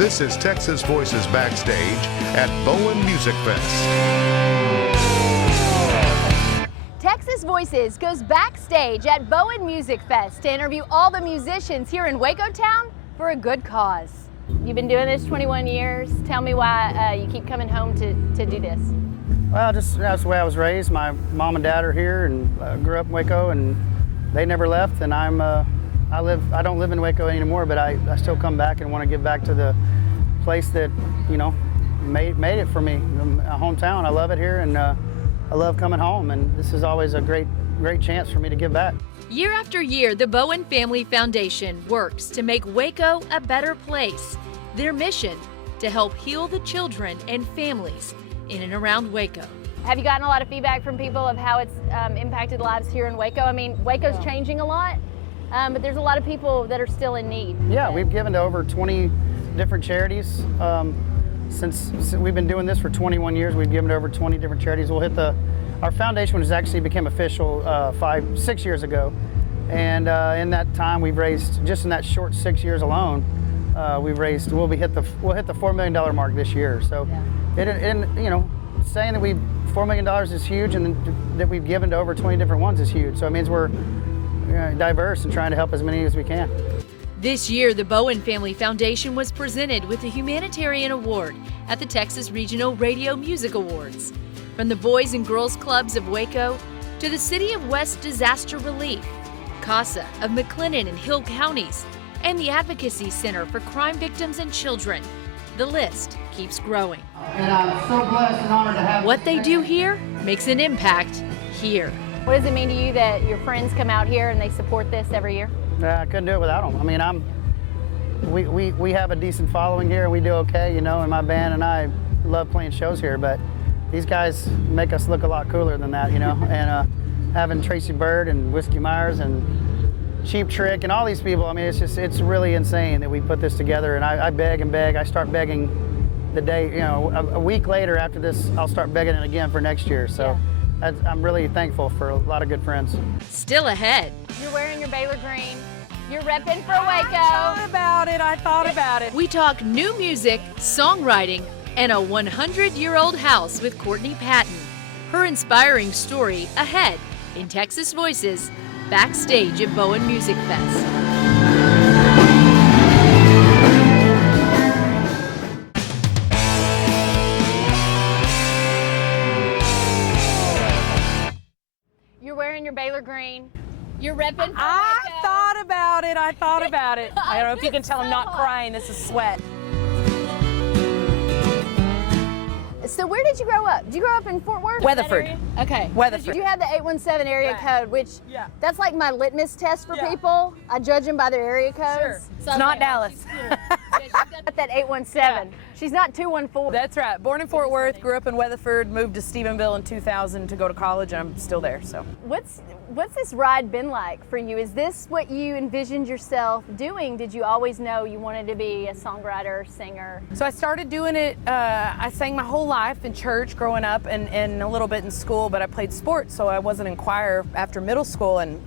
This is Texas Voices Backstage at Bowen MusicFest. Texas Voices goes backstage at Bowen MusicFest to interview all the musicians here in Waco Town for a good cause. You've been doing this 21 years. Tell me why you keep coming home to do this. Well, just that's the way I was raised. My mom and dad are here, and grew up in Waco, and they never left. And I don't live in Waco anymore, but I still come back and want to give back to the place that, you know, made it for me, my hometown. I love it here, and I love coming home, and this is always a great chance for me to give back. Year after year, the Bowen Family Foundation works to make Waco a better place. Their mission, to help heal the children and families in and around Waco. Have you gotten a lot of feedback from people of how it's impacted lives here in Waco? I mean, Waco's changing a lot, but there's a lot of people that are still in need. Yeah, we've given to over 20 different charities. Since we've been doing this for 21 years, we've given to over 20 different charities. Our foundation was actually became official 6 years ago. And in that time, we've raised, just in that short 6 years alone, we'll hit the $4 million mark this year. So, you know, saying that $4 million is huge, and that we've given to over 20 different ones is huge. So it means we're diverse and trying to help as many as we can. This year, the Bowen Family Foundation was presented with a humanitarian award at the Texas Regional Radio Music Awards. From the Boys and Girls Clubs of Waco to the City of West Disaster Relief, CASA of McLennan and Hill counties, and the Advocacy Center for Crime Victims and Children. The list keeps growing. And I'm so blessed and honored to have What they do here makes an impact here. What does it mean to you that your friends come out here and they support this every year? I couldn't do it without them. I mean, we have a decent following here, and we do okay, you know, and my band and I love playing shows here, but these guys make us look a lot cooler than that, you know, and having Tracy Bird and Whiskey Myers and Cheap Trick and all these people, I mean, it's really insane that we put this together, and I beg and beg. I start begging the day, you know, a week later after this, I'll start begging it again for next year, so. Yeah. I'm really thankful for a lot of good friends. Still ahead. You're wearing your Baylor green. You're repping for Waco. I thought about it. We talk new music, songwriting, and a 100-year-old house with Courtney Patton. Her inspiring story ahead in Texas Voices, backstage at Bowen MusicFest. You're wearing your Baylor green. You're repping for Waco. I thought about it. I don't know if you can tell I'm not crying. This is sweat. So where did you grow up? Did you grow up in Fort Worth? Weatherford. Okay. Weatherford. You had the 817 area code, which that's like my litmus test for people. I judge them by their area codes. Sure. So It's not Dallas. she's got that 817. She's not 214. That's right. Born in Fort Worth, grew up in Weatherford, moved to Stephenville in 2000 to go to college, and I'm still there. So. What's this ride been like for you? Is this what you envisioned yourself doing? Did you always know you wanted to be a songwriter, singer? So I started doing it, I sang my whole life in church growing up and a little bit in school, but I played sports, so I wasn't in choir after middle school, and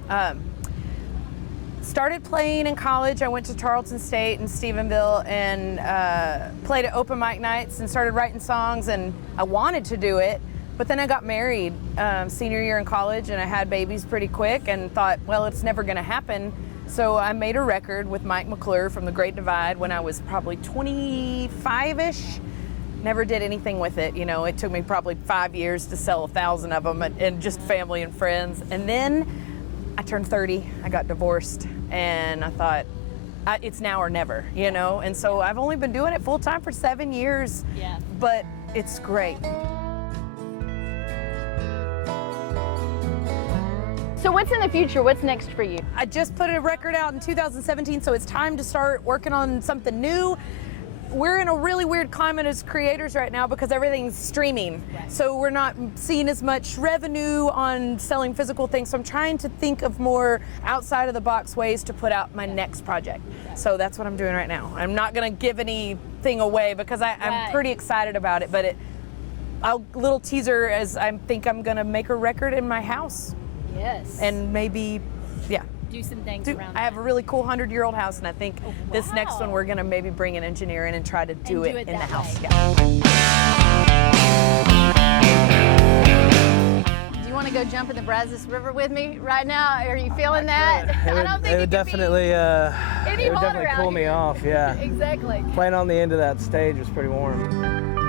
started playing in college. I went to Tarleton State in Stephenville and played at open mic nights and started writing songs, and I wanted to do it. But then I got married senior year in college, and I had babies pretty quick and thought, well, it's never going to happen. So I made a record with Mike McClure from The Great Divide when I was probably 25-ish. Never did anything with it. You know, it took me probably 5 years to sell 1,000 of them and just family and friends. And then I turned 30, I got divorced, and I thought, it's now or never, you know? And so I've only been doing it full time for 7 years, but it's great. So what's in the future? What's next for you? I just put a record out in 2017, so it's time to start working on something new. We're in a really weird climate as creators right now because everything's streaming. So we're not seeing as much revenue on selling physical things. So I'm trying to think of more outside of the box ways to put out my next project. So that's what I'm doing right now. I'm not gonna give anything away because I'm pretty excited about it, but a little teaser as I think I'm gonna make a record in my house. Yes. And maybe, do some things around I have a really cool 100-year-old house, and I think this next one we're gonna maybe bring an engineer in and try to do it in the house. Yeah. Do you want to go jump in the Brazos River with me right now? Are you feeling that? I don't think it would definitely cool me off. Yeah. Exactly. Playing on the end of that stage was pretty warm.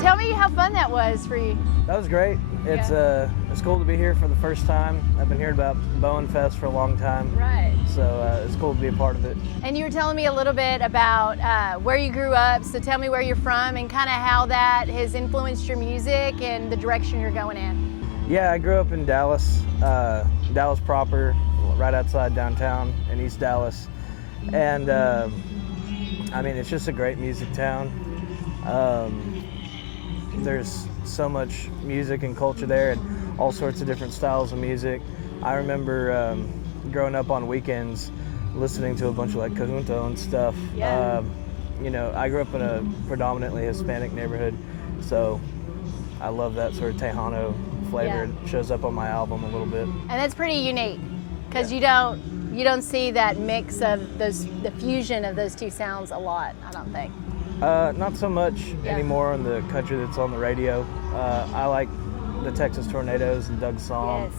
Tell me how fun that was for you. That was great. It's cool to be here for the first time. I've been hearing about Bowen Fest for a long time. Right. So it's cool to be a part of it. And you were telling me a little bit about where you grew up, so tell me where you're from and kind of how that has influenced your music and the direction you're going in. Yeah, I grew up in Dallas, Dallas proper, right outside downtown in East Dallas. And I mean, it's just a great music town. There's so much music and culture there and all sorts of different styles of music. I remember growing up on weekends listening to a bunch of like conjunto and stuff. Yeah. You know, I grew up in a predominantly Hispanic neighborhood, so I love that sort of Tejano flavor. Yeah. It shows up on my album a little bit. And that's pretty unique because you don't see that mix of the fusion of those two sounds a lot, I don't think. Not so much anymore on the country that's on the radio. I like the Texas Tornadoes and Doug's song,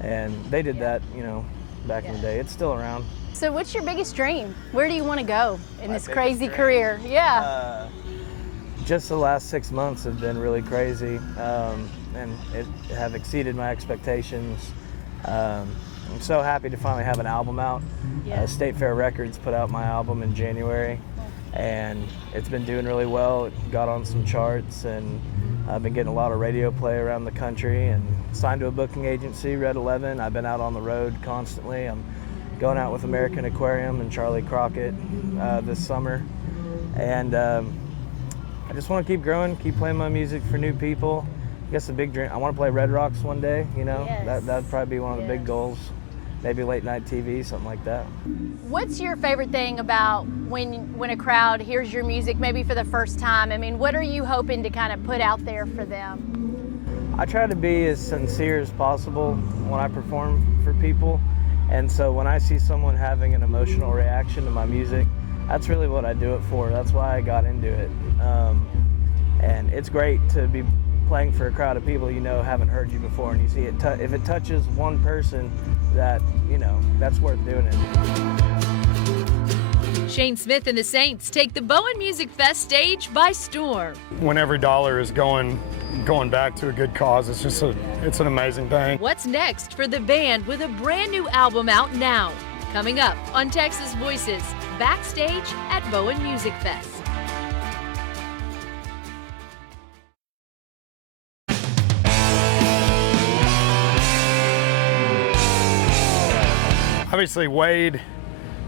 and they did that, you know, back in the day. It's still around. So what's your biggest dream? Where do you want to go in this biggest crazy dream? career? Yeah. Just the last 6 months have been really crazy, and it have exceeded my expectations. I'm so happy to finally have an album out. State Fair Records put out my album in January, and it's been doing really well. It got on some charts, and I've been getting a lot of radio play around the country, and signed to a booking agency, Red 11. I've been out on the road constantly. I'm going out with American Aquarium and Charlie Crockett this summer, and I just want to keep growing, keep playing my music for new people. I guess the big dream, I want to play Red Rocks one day, you know. That'd probably be one of the big goals. Maybe late night TV, something like that. What's your favorite thing about when a crowd hears your music, maybe for the first time? I mean, what are you hoping to kind of put out there for them? I try to be as sincere as possible when I perform for people. And so when I see someone having an emotional reaction to my music, that's really what I do it for. That's why I got into it. And it's great to be playing for a crowd of people you know haven't heard you before, and you see it. If it touches one person, that, you know, that's worth doing it. Shane Smith and the Saints take the Bowen MusicFest stage by storm. When every dollar is going back to a good cause, it's an amazing thing. What's next for the band with a brand new album out now? Coming up on Texas Voices, Backstage at Bowen MusicFest. Obviously, Wade,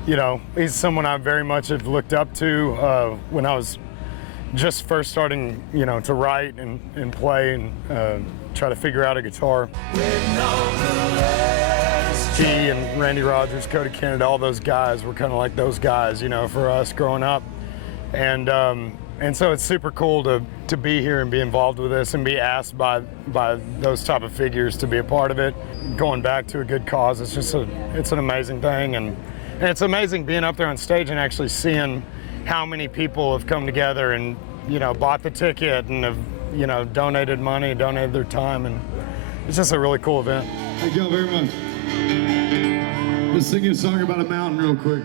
you know, he's someone I very much have looked up to when I was just first starting, you know, to write and play and try to figure out a guitar. He and Randy Rogers, Cody Canada, all those guys were kind of like those guys, you know, for us growing up. And so it's super cool to be here and be involved with this and be asked by those type of figures to be a part of it. Going back to a good cause, it's an amazing thing, and it's amazing being up there on stage and actually seeing how many people have come together and, you know, bought the ticket and have, you know, donated money, donated their time, and it's just a really cool event. Thank y'all very much. Let's sing you a song about a mountain real quick.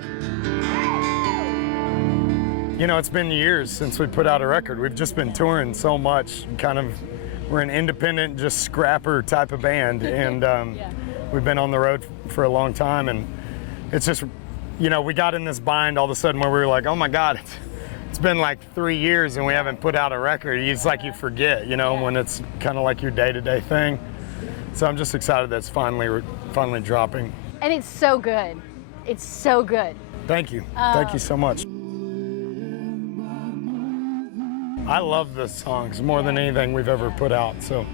You know, it's been years since we put out a record. We've just been touring so much, we're an independent, just scrapper type of band, and we've been on the road for a long time, and it's just, you know, we got in this bind all of a sudden where we were like, oh my God, it's been like 3 years and we haven't put out a record. It's like you forget, you know, when it's kind of like your day-to-day thing. So I'm just excited that it's finally dropping. And it's so good. It's so good. Thank you. Thank you so much. I love this song. It's more than anything we've ever put out, so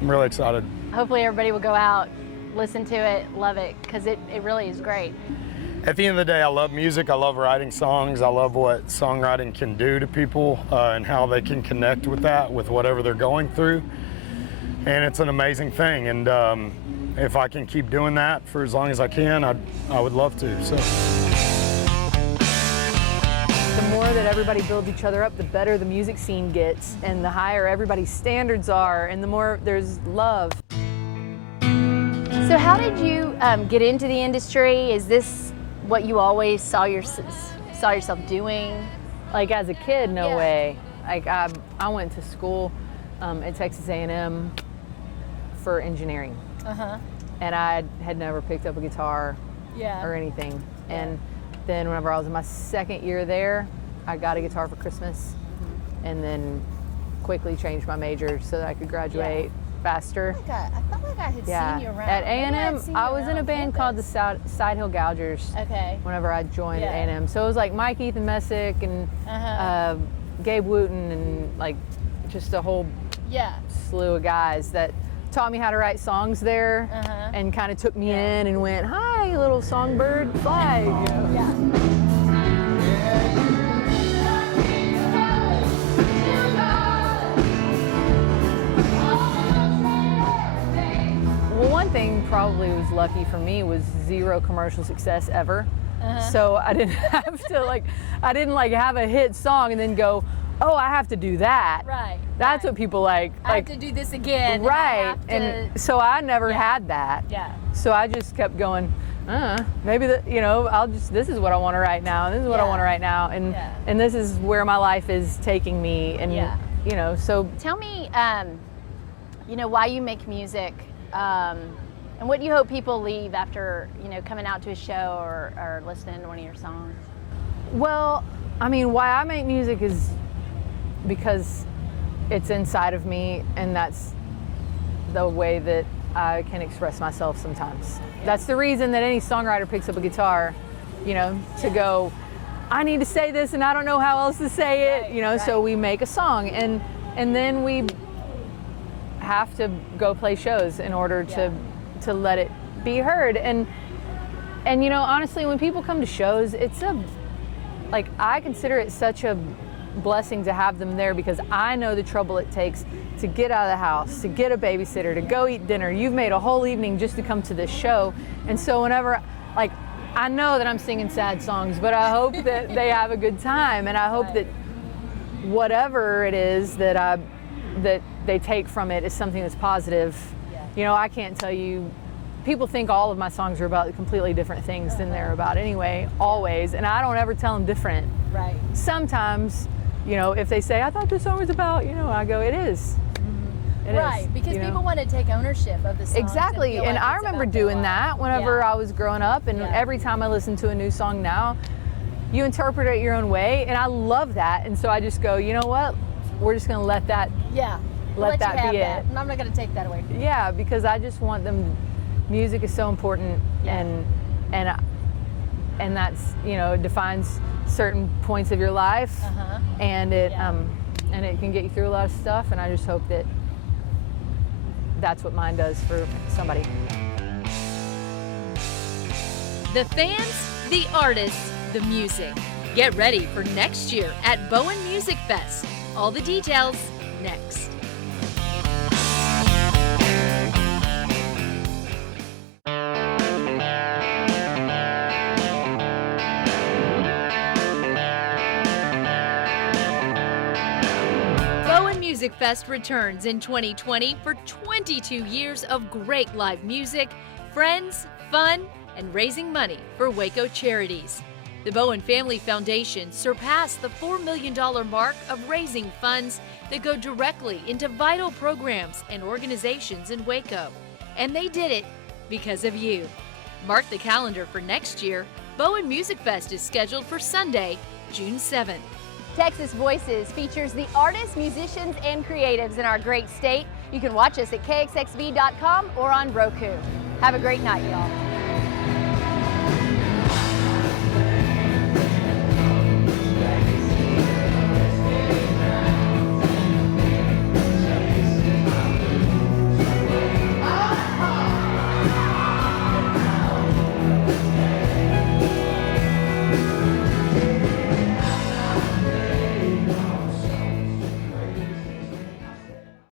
I'm really excited. Hopefully everybody will go out, listen to it, love it, because it really is great. At the end of the day, I love music. I love writing songs. I love what songwriting can do to people and how they can connect with that, with whatever they're going through. and it's an amazing thing. And if I can keep doing that for as long as I can, I would love to. So. The more that everybody builds each other up, the better the music scene gets, and the higher everybody's standards are, and the more there's love. So how did you get into the industry? Is this what you always saw yourself doing? Like as a kid, no Yeah. way. Like I went to school at Texas A&M for engineering, and I had never picked up a guitar or anything. And then whenever I was in my second year there, I got a guitar for Christmas, and then quickly changed my major so that I could graduate faster. I felt like I had seen you around. At Maybe I had A&M, seen you I was in a around band called the Side Hill Gougers. Okay. Whenever I joined at A&M, so it was like Mike Ethan Messick and Gabe Wooten and like just a whole slew of guys that taught me how to write songs there and kind of took me in and went, "Hi, little songbird, fly." Well, one thing probably was lucky for me was zero commercial success ever. So I didn't have to I didn't have a hit song and then go, "Oh, I have to do that." Right. That's what people like. I have to do this again. Right. And, And so I never had that. Yeah. So I just kept going, maybe this is what I want to write now, and this is what I want to write now, and this is where my life is taking me, and so. Tell me, why you make music, and what do you hope people leave after, coming out to a show or listening to one of your songs? Well, I mean, why I make music is because it's inside of me, and that's the way that I can express myself sometimes. That's the reason that any songwriter picks up a guitar, to go, I need to say this and I don't know how else to say it, so we make a song, and then we have to go play shows in order to let it be heard. And honestly, when people come to shows, I consider it such a blessing to have them there, because I know the trouble it takes to get out of the house, to get a babysitter, to go eat dinner. You've made a whole evening just to come to this show. And so whenever, I know that I'm singing sad songs, but I hope that they have a good time, and I hope that whatever it is that they take from it is something that's positive. I can't tell you, people think all of my songs are about completely different things than they're about anyway, always, and I don't ever tell them different. Right. Sometimes, if they say, I thought this song was about, I go, it is. It Right, is, because people want to take ownership of the song. Exactly, and I remember doing that whenever I was growing up, and Yeah. every time I listen to a new song now, you interpret it your own way, and I love that, and so I just go, you know what, we're just gonna let that, let that you have be that. it. And I'm not going to take that away from you. Yeah, because I just want them, music is so important, and that's, defines certain points of your life, and it can get you through a lot of stuff, and I just hope that that's what mine does for somebody. The fans, the artists, the music. Get ready for next year at Bowen MusicFest. All the details next. Bowen MusicFest returns in 2020 for 22 years of great live music, friends, fun, and raising money for Waco charities. The Bowen Family Foundation surpassed the $4 million mark of raising funds that go directly into vital programs and organizations in Waco. And they did it because of you. Mark the calendar for next year. Bowen MusicFest is scheduled for Sunday, June 7th. Texas Voices features the artists, musicians, and creatives in our great state. You can watch us at kxxv.com or on Roku. Have a great night, y'all.